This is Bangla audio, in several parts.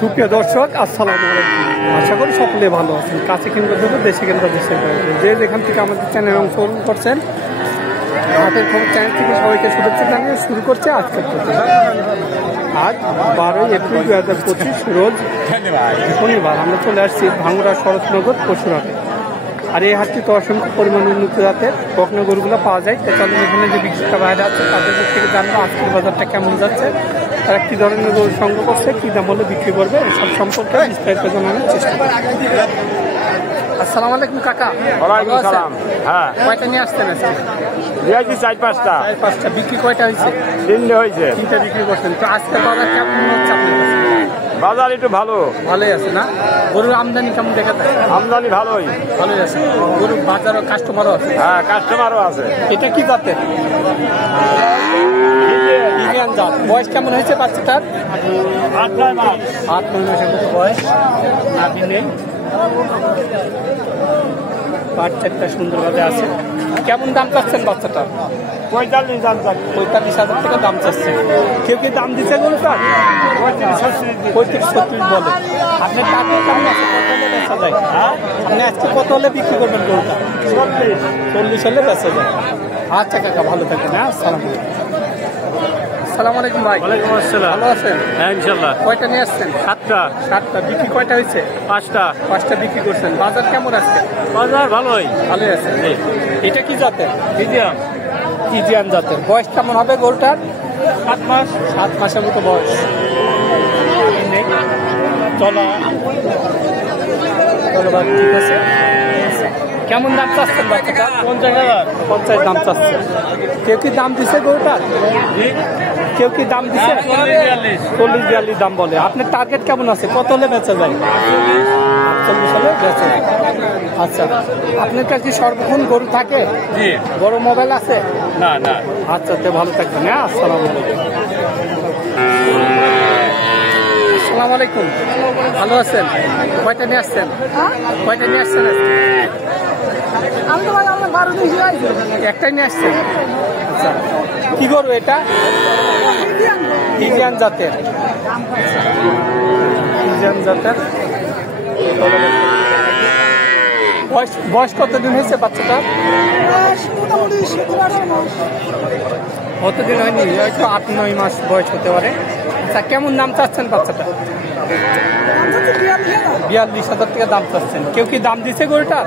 সুপ্রিয় দর্শক, আসসালামু আলাইকুম। আশা করি সকলে ভালো আছেন। কাছে কিংবা দূরে, দেশে কিংবা দেশের বাইরে, যে যেখান থেকে আমাদের চ্যানেল অংশগ্রহণ করছেন, হাটের খবর চ্যানেল থেকে সবাইকে শুভেচ্ছা জানিয়ে শুরু করছে আজকের প্রতিবেদন। আজ 12 এপ্রিল 2025 রোজ শনিবার। আমরা চলে আসছি ভাঙ্গুড়া শরৎনগর পশুরহাটে। আর এই হাটটি তো অসংখ্য পরিমাণ উন্নত জাতের বকনা গরুগুলো পাওয়া যায়। তো চলেন এখানে যে বিক্রেতা বাইরে আছে তাদের থেকে জানবো আজকের বাজারটা কেমন যাচ্ছে, তারা কি ধরনের গরু সংগ্রহ করছে, কি দাম হলে বিক্রি করবে, এসব সম্পর্কে বিস্তারিত জানানোর চেষ্টা করি। আসসালামু আলাইকুম কাকা। ওয়ালাইকুম সালাম। হ্যাঁ, কয়টা নিয়ে আসছেন আজকে? দিয়েছি 4-5টা। 4-5টা। বিক্রি কয়টা হয়েছে? 3টে হয়েছে। 3টা বিক্রি করছেন। তো আজকে বাজার কেমন হচ্ছে আপনার কাছে? বাজার একটু ভালো, ভালোই আছে না? গরুর আমদানি কেমন দেখা যায়? আমদানি ভালোই। ভালোই আছে। গরুর বাজারও কাস্টমারও আছে। হ্যাঁ, কাস্টমারও আছে। এটা কি জাতের? ইন্ডিয়ান জাত। বয়স কেমন হয়েছে বাচ্চাটার? 8-9 মাস। 8-9 মাসের মতো বয়স। নাভি নেই। বাচ্চাটা সুন্দরভাবে আছে। কেমন দাম চাচ্ছেন বাচ্চাটা? 45 দাম চাচ্ছি। 45,000 টাকা দাম চাচ্ছে। কেউ কি দাম দিচ্ছে গরু স্যার? 35-36 বলে। আপনার টাকা কেমন আছে? কত হলে বেচা যায়? আপনি আজকে কত হলে বিক্রি করবেন গরুটা? 40 হলে বেচা যায়। আচ্ছা কাকা, ভালো থাকেন। হ্যাঁ, আসসালামু আলাইকুম। আসসালামু আলাইকুম ভাই। ওয়ালাইকুম আসসালাম। ভালো আছেন? হ্যাঁ, ইনশাআল্লাহ। কয়টা নিয়ে আসছেন? 7টা। 7টা। বিক্রি কয়টা হয়েছে? 5টা। 5টা বিক্রি করছেন। বাজার কেমন আজকে? বাজার ভালোই। ভালোই আছে। এটা কি জাতের? মিডিয়াম। ইন্ডিয়ান জাতের। বয়স কেমন হবে গরুটার? 7 মাস। 7 মাসের মতো বয়স। চলা ঠিক আছে। কেমন দাম চাচ্ছেন বাচ্চাটা? 50,000। 50 দাম চাচ্ছে। কেউ কি দাম দিছে গরুটার? কেউ কি দাম দিছে? 40-42 দাম বলে। আপনার টার্গেট কেমন আছে? কত হলে বেচা যায়? 48 হলে বেচা যায়। আচ্ছা, আপনার কাছে কি সর্বক্ষণ গরু থাকে? জি। বড় মোবাইল আছে? না না। আচ্ছা, তো ভালো থাকবেন। হ্যাঁ, আসসালামু আলাইকুম। আসসালামু আলাইকুম। ভালো আছেন? কয়টা নিয়ে আসছেন? কয়টা নিয়ে আসছেন আজকে? একটাই নিয়ে আসছেন? আচ্ছা, কি গরু এটা? ইন্ডিয়ান জাতের। ইন্ডিয়ান জাতের। বয়স কতদিন হয়েছে বাচ্চাটা? কতদিন হয়নি? হয়তো 8-9 মাস বয়স হতে পারে। আচ্ছা, কেমন দাম চাচ্ছেন বাচ্চাটা? 42,000 টাকা দাম চাচ্ছেন। কেউ কি দাম দিছে গরুটা?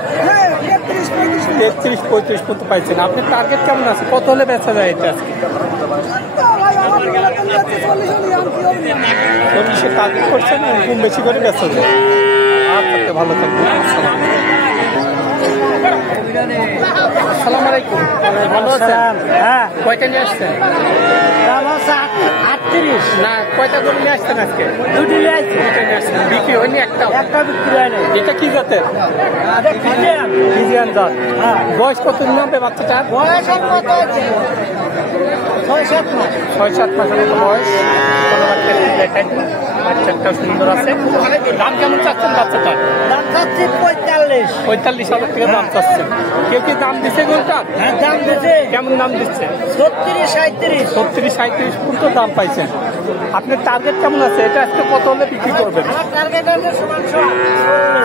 33-35 কত পাইছেন? আপনার টার্গেট কেমন আছে? কত হলে বেচা যায় এটা আজকে? 40-এর টার্গেট করছেন, এরকম বেশি করে বেচা যায়। আচ্ছা, ভালো থাকবেন। আসসালামু আলাইকুম। ভালো আছেন? হ্যাঁ। কয়টা নিয়ে আসছেন? দাম আছে 38। না, কয়টা গরু নিয়ে আসছেন আজকে? 2টি নিয়ে আসছি। দুইটা নিয়ে আসছেন। বিক্রি হয়নি একটা? একটা বিক্রি হয় নাই। এটা কি জাতের? মিডিয়াম। ইন্ডিয়ান জাত। হ্যাঁ। বয়স কত দিন হবে বাচ্চাটা? বয়স আর কত আছে? 6-7 মাস। 6-7 মাসের মতো বয়স। বাচ্চাটা সুন্দর আছে। দাম কেমন চাচ্ছেন বাচ্চাটা? দাম চাচ্ছি 45। 45,000 টাকা দাম চাচ্ছেন। কেউ কি দাম দিচ্ছে গরুটা? হ্যাঁ, দাম দিছে কেমন দাম দিচ্ছে? 36-37। 36-37 পর্যন্ত দাম পাইছেন। আপনার টার্গেট কেমন আছে? এটা আজকে কত হলে বিক্রি করবেন? আমার টার্গেট আছে সমান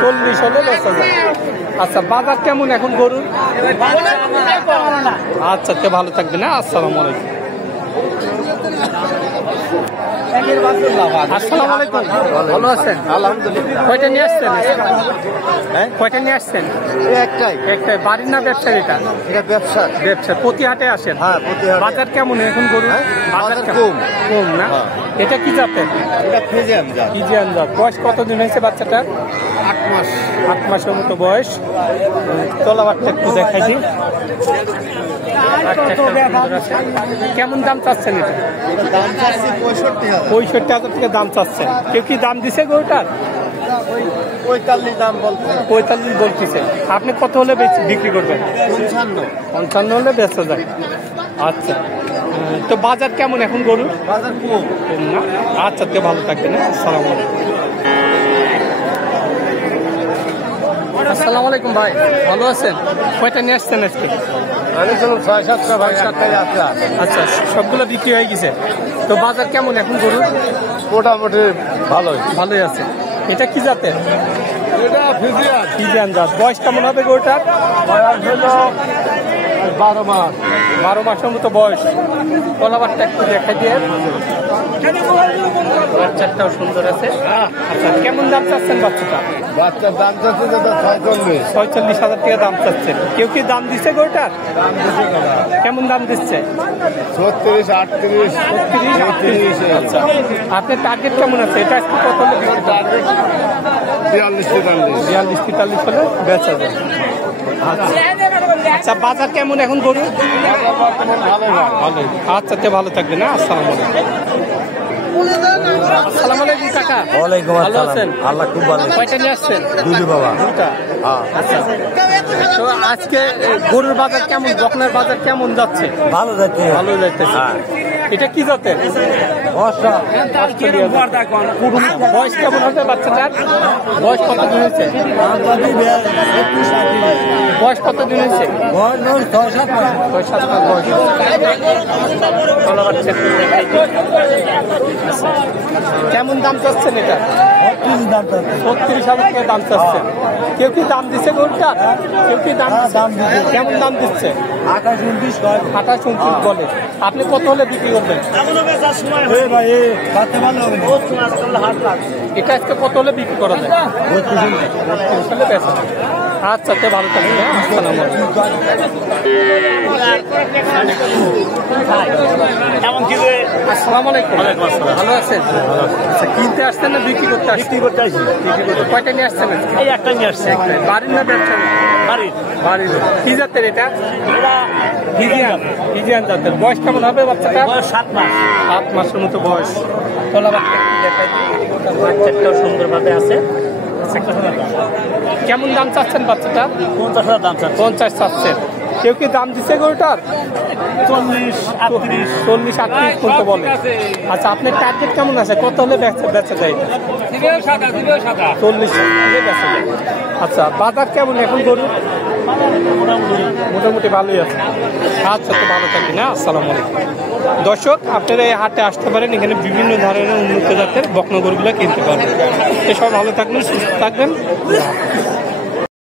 40 হলে বেচা যায়। আচ্ছা, বাজার কেমন এখন গরুর? আচ্ছা, তো ভালো থাকবেন। হ্যাঁ, আসসালামু আলাইকুম। আসসালামু আলাইকুম। ভালো আছেন? আলহামদুলিল্লাহ। কয়টা নিয়ে আসছেন? হ্যাঁ, কয়টা নিয়ে আসছেন? একটাই। একটাই। বাড়ির না ব্যবসার? এটা এটা ব্যবসা। ব্যবসা। প্রতি হাটে আসেন? হ্যাঁ, প্রতি হাটে। বাজার কেমন এখন গরু? বাজার কেমন? কম। কম না? হ্যাঁ। এটা কি জাতের? এটা ফ্রিজিয়ান জাত। ইন্ডিয়ান জাত। বয়স কতদিন হয়েছে বাচ্চাটার? 8 মাস। 8 মাসের মতো বয়স। তলাবারটা একটু দেখাই দিই। কেমন দাম চাচ্ছেন এটা? দাম চাচ্ছি 65,000। 65,000 টাকা দাম চাচ্ছেন। কেউ কি দাম দিছে গরুটার? 45 দাম বলছে। 45 বলতেছে। আপনি কত হলে বিক্রি করবেন? 55 হলে বেচা যায়। আচ্ছা, তো বাজার কেমন এখন গরুর? বাজার কম। কম না? আচ্ছা, তো ভালো থাকবেন। আসসালামু আলাইকুম। আসসালামু আলাইকুম ভাই, ভালো আছেন? কয়টা নিয়ে আসছেন আজকে? আমি 6-7টা ভাই, 7টাই আছে। আচ্ছা, সবগুলো বিক্রি হয়ে গেছে? তো বাজার কেমন এখন গরুর? মোটামুটি ভালোই। ভালোই আছে। এটা কি জাতের? এটা ফিজিয়ান। ফিজিয়ান জাত। বয়স কেমন হবে গরুটার? বয়স হলো 12 মাস। 12 মাসের মতো বয়স। কলাবারটা একটু দেখাই দিয়ে। বাচ্চাটাও সুন্দর আছে। আচ্ছা, কেমন দাম চাচ্ছেন বাচ্চাটা? বাচ্চার দাম চাচ্ছে যেটা 46। 46,000 টাকা দাম চাচ্ছেন। কেউ কি দাম দিচ্ছে গরুটার? দাম দিচ্ছে কটা? কেমন দাম দিচ্ছে? 36, 38, 38। আচ্ছা, আপনার টার্গেট কেমন আছে? এটা আজকে কত হলে বিক্রি করবেন? টার্গেট 42, 43। 42-43 হলে বেচা যাবে। আচ্ছা, বাজার কেমন এখন গরু? ভালোই। আচ্ছা, তে ভালো থাকবে না। আসসালামু আলাইকুম। আসসালামু আলাইকুম কাকা। ওয়ালাইকুম ভালো আসসালাম। আছেন? আল্লাহ খুব ভালো। কয়টা নিয়ে আসছেন? দুধু বাবা। দুটা। হ্যাঁ। আচ্ছা, তো আজকে গরুর বাজার কেমন? বকনার বাজার কেমন যাচ্ছে? ভালো যাচ্ছে। ভালো যাইতেছে। হ্যাঁ। এটা কি জাতের? বর্ষা। বয়স কেমন হবে বাচ্চাটার? বয়স কত দিন হয়েছে? বয়স কত দিন হয়েছে? বয়স 6-7 মাস। 6-7 মাস বয়স। বাচ্চা। কেমন দাম চাচ্ছেন এটা? 36 দাম চাচ্ছে। 36,000 টাকা দাম চাচ্ছেন। কেউ কি দাম দিচ্ছে গরুটা? কেউ কি দাম হ্যাঁ, দাম দিচ্ছে? দিচ্ছে। কেমন দাম দিচ্ছে? 28-29 কয়। 28-29 বলে। আপনি কত হলে বিক্রি করবেন? এই ভাই এই বাচ্চা ভালো হবে। এটা আজকে কত হলে বিক্রি করা যায়? 32 হলে বেচা যায়। আচ্ছা, তে ভালো থাকবেন। হ্যাঁ, আসসালামু আলাইকুম। আসসালামু আলাইকুম। ভালো আছেন? আচ্ছা, কিনতে আসছেন না বিক্রি করতে আসছেন? বিক্রি করতে কয়টা নিয়ে আসছেন? এই একটা নিয়ে আসছে। বাড়ির না ব্যবসা? বাড়ির। বাড়ির। কি জাতের এটা? ফিজিয়ান। ফিজিয়ান জাতের। বয়স কেমন হবে বাচ্চাটা? বয়স 7 মাস। 7 মাসের মতো বয়স। কলা বাচ্চা একটু দেখাই দিই। বাচ্চাটাও সুন্দরভাবে আছে। কেমন দাম চাচ্ছেন বাচ্চাটা? 50,000 দাম চাচ্ছে। 50 চাচ্ছেন। কেউ কি দাম দিচ্ছে গরুটার? 40, 38। 40-38 পর্যন্ত বলে। আচ্ছা, আপনার টার্গেট কেমন আছে? কত হলে বেচা যায়? 40 হলে বেচা যায়। আচ্ছা, বাজার কেমন এখন গরু? মোটামুটি ভালোই আছে। আচ্ছা, তো ভালো থাকবেন। না, আসসালামু আলাইকুম। দর্শক, আপনারা এই হাটে আসতে পারেন। এখানে বিভিন্ন ধরনের উন্নত জাতের বকনা গরুগুলো কিনতে পারবেন। সবাই ভালো থাকবেন, সুস্থ থাকবেন।